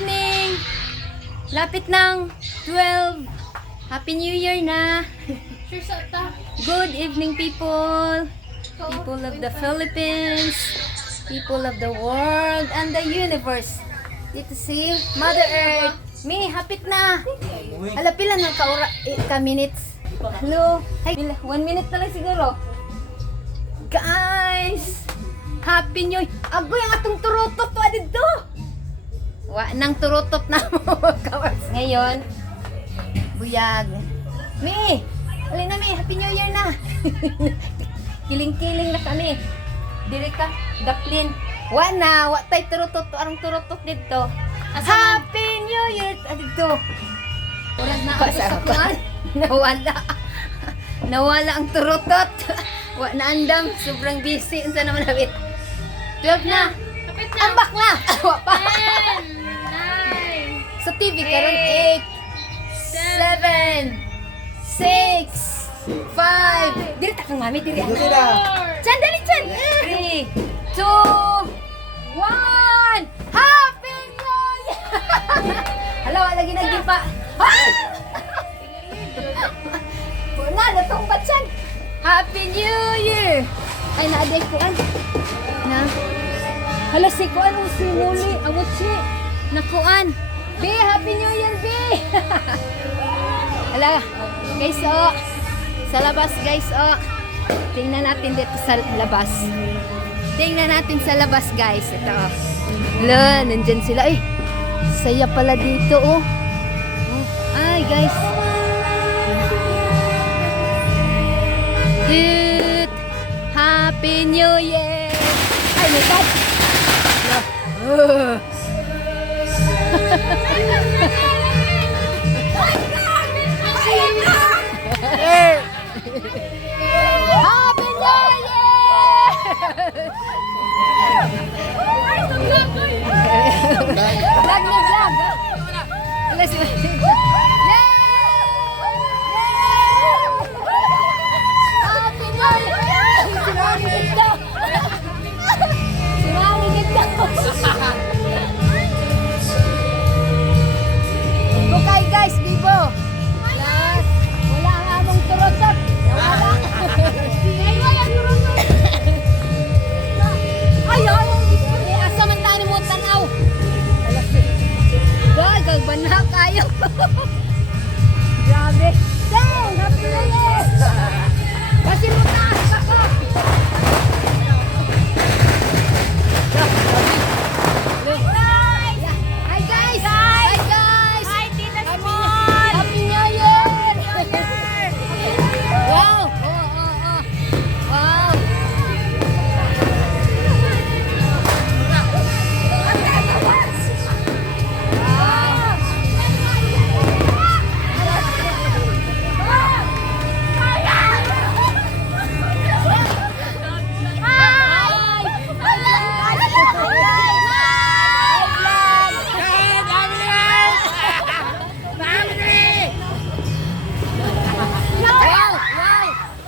evening! Lapit ng 12. Happy New Year na! Good evening, people! People of the Philippines, people of the world, and the universe. Dito si Mother Earth. Mi, hapit na! Ala, pila ng ka-minutes? Hello? Hey, 1 minute na lang siguro. Guys! Happy New Year! Agoy, ang atong turutot to dito! Wa nang turutot na mo, kawars. Ngayon, buyag. Mi! Alin na, Mi! Happy New Year na! Kiling-kiling na kami. Diri ka, daplin. Wa na, wa tay turutot to. Anong turutot dito? Happy New Year! Dito. Urad na ako sa kuwan. Nawala. Nawala ang turutot. Wa na andam. Sobrang busy. Unsa naman habit? 12 na. Ambak na. Wa pa. 10, 9, Sa TV karon 8, 7, 6, 5. Diri ta kang mami diri ana. 4, Chan dali chan. 3, 2, 1. Happy New Year. Hala wala lagi nagdipa. Wala na tong batsan. Happy New Year. Ay naaday ko an. Na. Hala si kuan mo si Muli, awotsi. Nakuan. Be, Happy New Year, Be. Hala, guys, oh. Sa labas, guys, oh. Tingnan natin dito sa labas. Tingnan natin sa labas, guys. Ito, oh. Hala, nandyan sila. Ay, saya pala dito, oh. Ay, guys. Good. Happy New Year. Ay, my God. Happy New Year! Vlog na vlog. Alas sila. Happy New Year! Sinari ganda. Sinari ganda. Okay guys, Bibo. Yes. Wala ang among turotot. Wala. Ayaw. Asa man tayo mo tanaw. Gagag bana kayo. Grabe. Dang, happy New Year. Kasi mo taas ako. Hi guys. Hi guys. Hi, Tita Small! Happy New Year! Wow! Wow! Wow!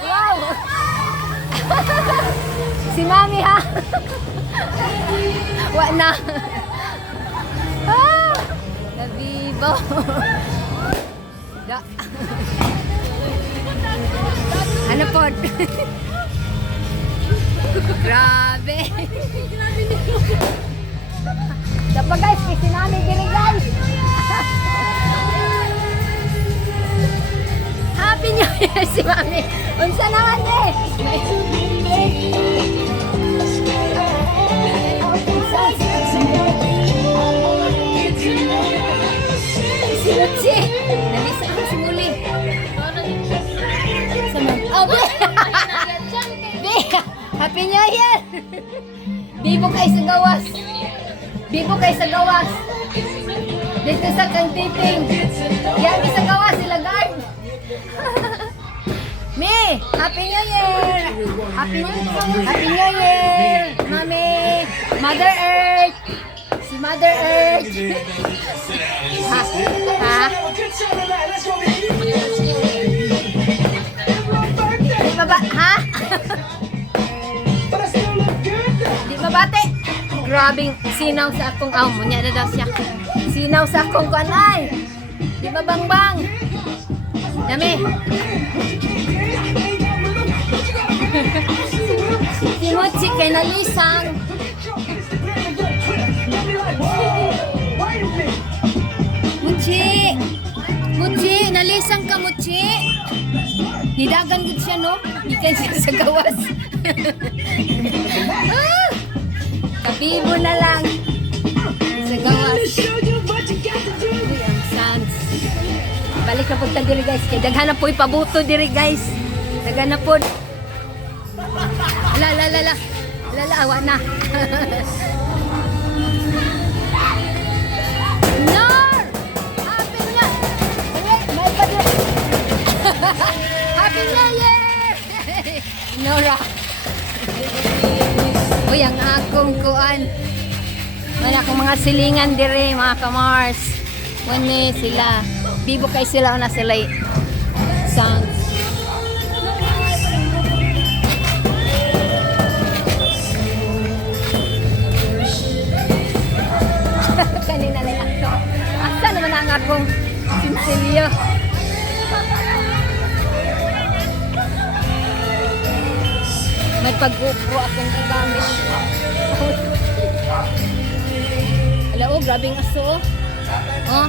Wow! Si Mami ha! Wa na! Ah! Nabibo! Da! Ano po? Grabe! Dapat guys, si Mami diri guys! Happy New Year si Mami! Unsa naman eh! Si Luchi! Nalisa ako si Muli! Oh, Be! Be! Happy New Year! Bibo kayo sa gawas! Bibo kayo sa gawas! Dito sa kantiting! Yan sa gawas, sila guard! Me! Happy New Year! Happy New Year! Mami! Mother Earth! Si Mother Earth! Ha? Ha? Di ba ba? Ha? Di ba bate? Grabing sinaw sa akong munya na daw siya. Sinaw sa akong kanay. Di ba bang? Dami. Si Mochi kay nalisang. Mochi! Mochi! Nalisang ka, Mochi! Nidagan gud siya, no? Ikan siya sa gawas. Ah! Kabibo na lang. Sa gawas. Uy, ang sans. Balik na po ta diri, guys. Kaya daghan na po ipabuto diri, guys. Daghan na po. Lala, awa na. Nor! Happy New Year! May pa-drop. Happy New Year! Nora. Uy, ang akong kuan. Wala akong mga silingan dire, mga kamars. Wani sila. Bibo kay sila na sila sounds. Kanina lang ako. Asa naman ang akong sinsilyo? May pag-upo akong gamit. Ala, oh, grabing aso. Oh,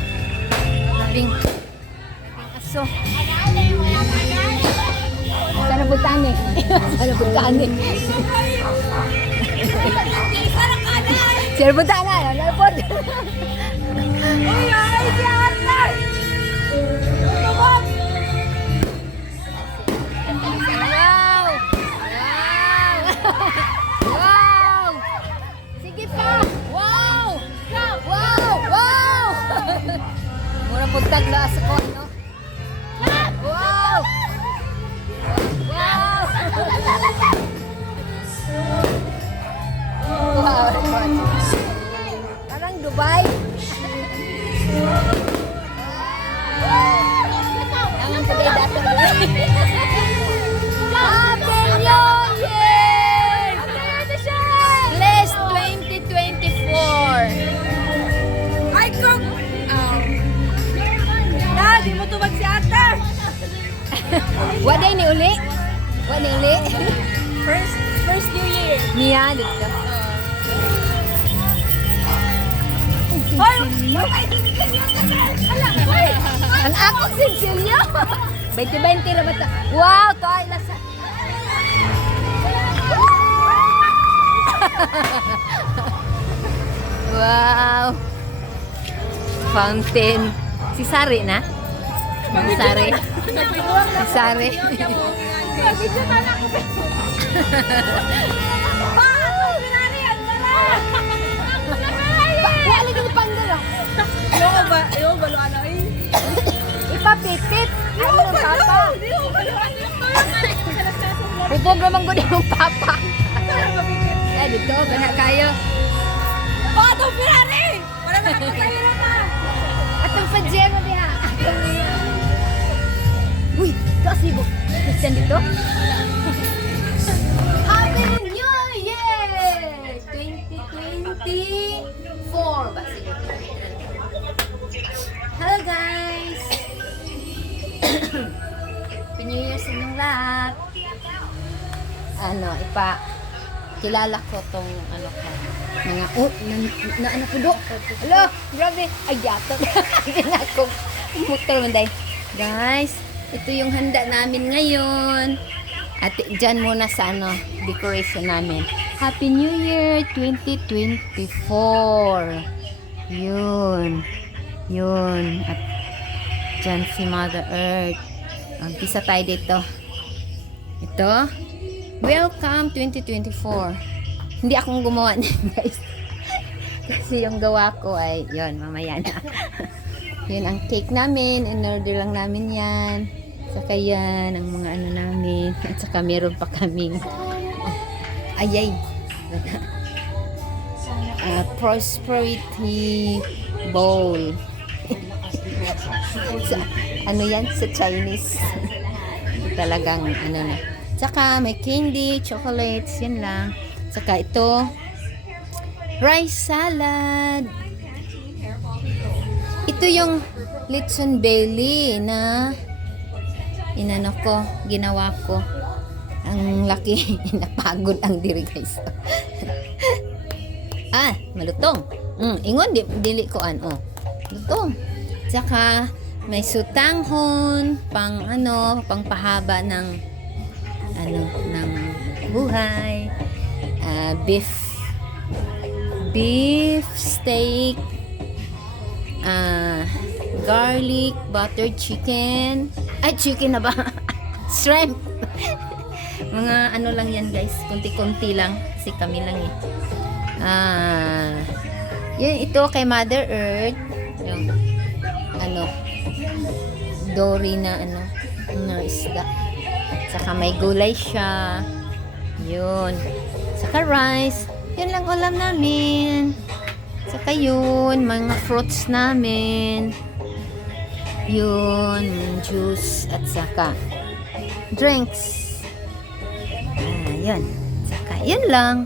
grabing aso. Sana butani. Sana butani. Sir butana, lalapod. Uy, ay, si Ate! Tumog! Wow! Wow! Sige pa! Wow! Wow! Mura puntag na sa ko, no? Wow! Wow! Parang Dubai. Jangan pedai datang dulu. Happy New Year! Blessed 2024. Ay, kung... di mo tubag si Ate! Waday ni uli? First New Year! Niya, dito. Hoy! Ay, dinigan niyo kasi! Hala! Hoy! Ang akong sinsilyo. 20-20 na ba ito? Wow, to ay nasa... Wow. Fountain. Si Sari na? Si Sari. Si Sari. Mabidyo ka lang ko. Wala ka ni Pandora. Ayaw ba? Ano eh? Ipapitip. Ay, ng papa. Ayaw ba? Ito bramang gud yung papa. Ay, dito. Gana kayo. Atong Ferrari! Wala na kayo na! Atong Pajero diha. Uy, ito si Christian dito. Happy New Year! 2024 ba siya? Hello guys! Happy New Year sa inyong lahat. Kilala ko tong ano ko. Mga ano po do? Hello, grabe. Ay, yato. Yan ako. Motor man day. Guys, ito yung handa namin ngayon. At dyan muna sa decoration namin. Happy New Year 2024. Yun. At dyan si Mother Earth. Umpisa tayo dito. Ito. Welcome 2024. Hindi akong gumawa niyan, guys. Kasi yung gawa ko ay, yun, mamaya na. Yun ang cake namin. In-order lang namin yan. Saka yan, ang mga ano namin. At saka meron pa kaming prosperity bowl. Ano yan? Sa Chinese. Talagang ano na. Saka may candy, chocolates, yan lang. Saka ito, rice salad. Ito yung lechon belly na inano ko, ginawa ko. Ang laki, napagod ang diri guys. Malutong. Ingon dili ko lutong. Tsaka may sutanghon pang pahaba ng ng buhay. Beef steak, garlic buttered chicken. Chicken na ba? Shrimp. Mga lang yan guys, konti-konti lang kasi kami lang yun, ito kay Mother Earth yung dory na isda, saka may gulay siya, yun, saka rice, yun lang ulam namin, saka yun mga fruits namin, yun juice at saka drinks. Yun. Saka, yun lang.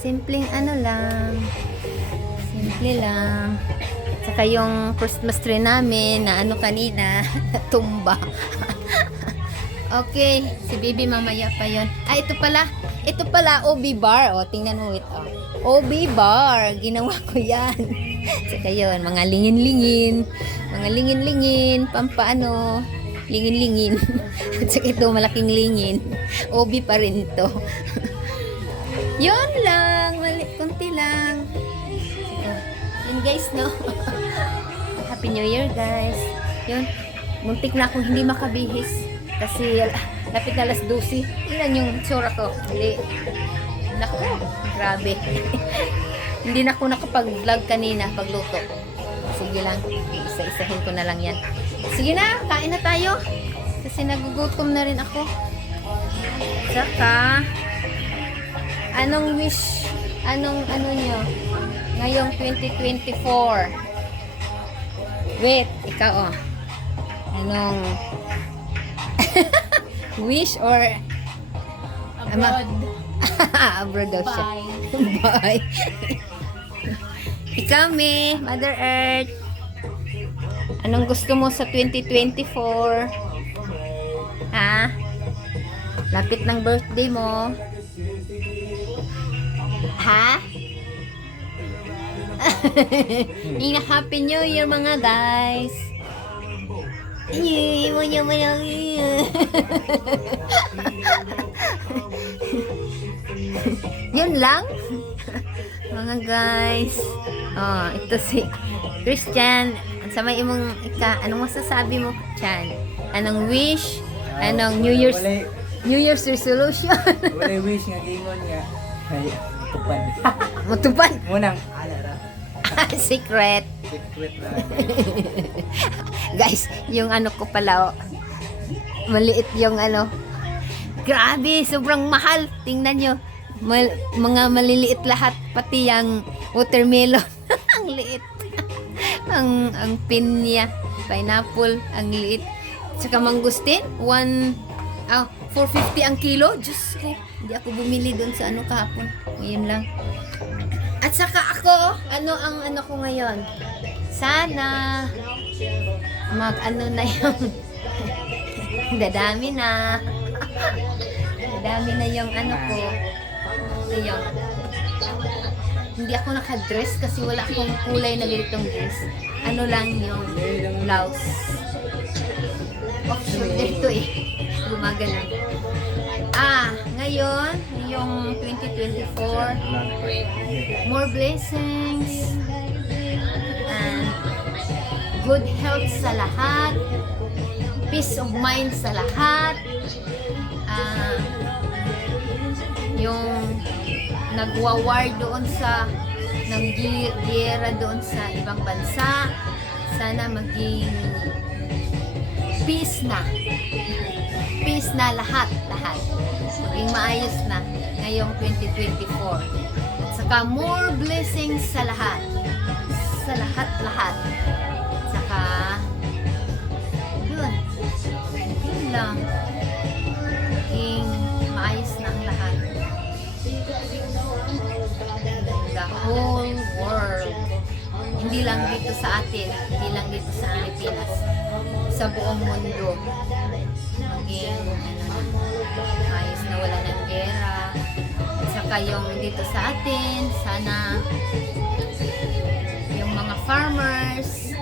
Simpleng lang. Simple lang. Saka yung Christmas tree namin na kanina, natumba. Okay. Si Bibi mamaya pa yun. Ito pala, OB bar. Tingnan mo ito. OB bar. Ginawa ko yan. Saka yun, mga lingin-lingin. Pampaano. Lingin-lingin. At saka ito, malaking lingin. OB pa rin to. Yun lang. Kunti lang. Yun guys, no? Happy New Year, guys. Yun. Muntik na akong hindi makabihis. Kasi lapit na alas 12. Ilan yung tsura ko? Hali. Naku, grabe. Hindi na ako nakapag-vlog kanina pagluto. Sige lang. Isa-isahin ko na lang yan. Sige na, kain na tayo. Kasi nagugutom na rin ako. Saka, anong wish, anong nyo? Ngayong 2024. Wait, ikaw Anong wish or Abroad. Abroad daw siya. Bye. Bye. Ikaw, me, Mother Earth. Anong gusto mo sa 2024? Ha? Lapit ng birthday mo. Ha? Happy New Year mga guys. Yun lang. Mga guys. Ito si Christian. Sa may imong anong masasabi mo, Chan? Anong wish? Anong New Year's resolution? Wala wish nga gingon nga. Ay, matupad. Matupad? Munang alara. Secret. Secret na. Guys, yung ko pala, maliit yung grabe, sobrang mahal. Tingnan nyo. Mga maliliit lahat. Pati yung watermelon. Ang liit. ang pinya, pineapple, ang liit. Saka mangustin, 450 ang kilo. Diyos ko, hindi ako bumili doon sa kahapon. Ngayon lang. At saka ako, ang ko ngayon? Sana na yung dadami na. Dadami na yung ko. Ito yung hindi ako naka-dress kasi wala akong kulay na ganitong dress. Lang yung blouse. Off-shoulder to Gumagana. Ngayon, yung 2024, more blessings and good health sa lahat, peace of mind sa lahat, yung nagwawar doon sa giyera doon sa ibang bansa, sana maging peace na lahat maging maayos na ngayong 2024, at saka more blessings sa lahat saka yun lang, maging maayos na ang lahat. whole world. Hindi lang dito sa atin, hindi lang dito sa Pilipinas, sa buong mundo. Maging ayos na wala ng gera. At saka yung dito sa atin, sana yung mga farmers,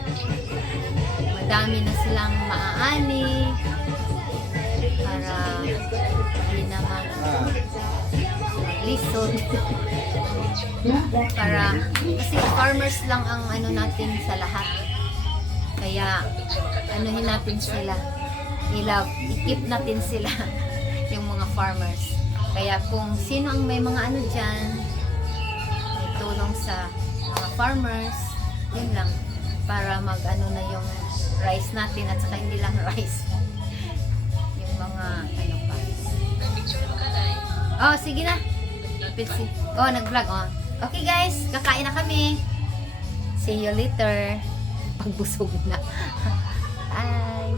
madami na silang maaani para hindi naman maglisod. Para, kasi farmers lang ang ano natin sa lahat. Kaya, anuhin natin sila. I-keep natin sila, yung mga farmers. Kaya kung sino ang may mga ano dyan, may tulong sa mga farmers, yun lang. Para mag-ano na yung rice natin at saka hindi lang rice. Yung mga ano pa. Oh, sige na. Oh, nag-vlog. Oh. Okay guys, kakain na kami. See you later. Pagbusog na. Bye.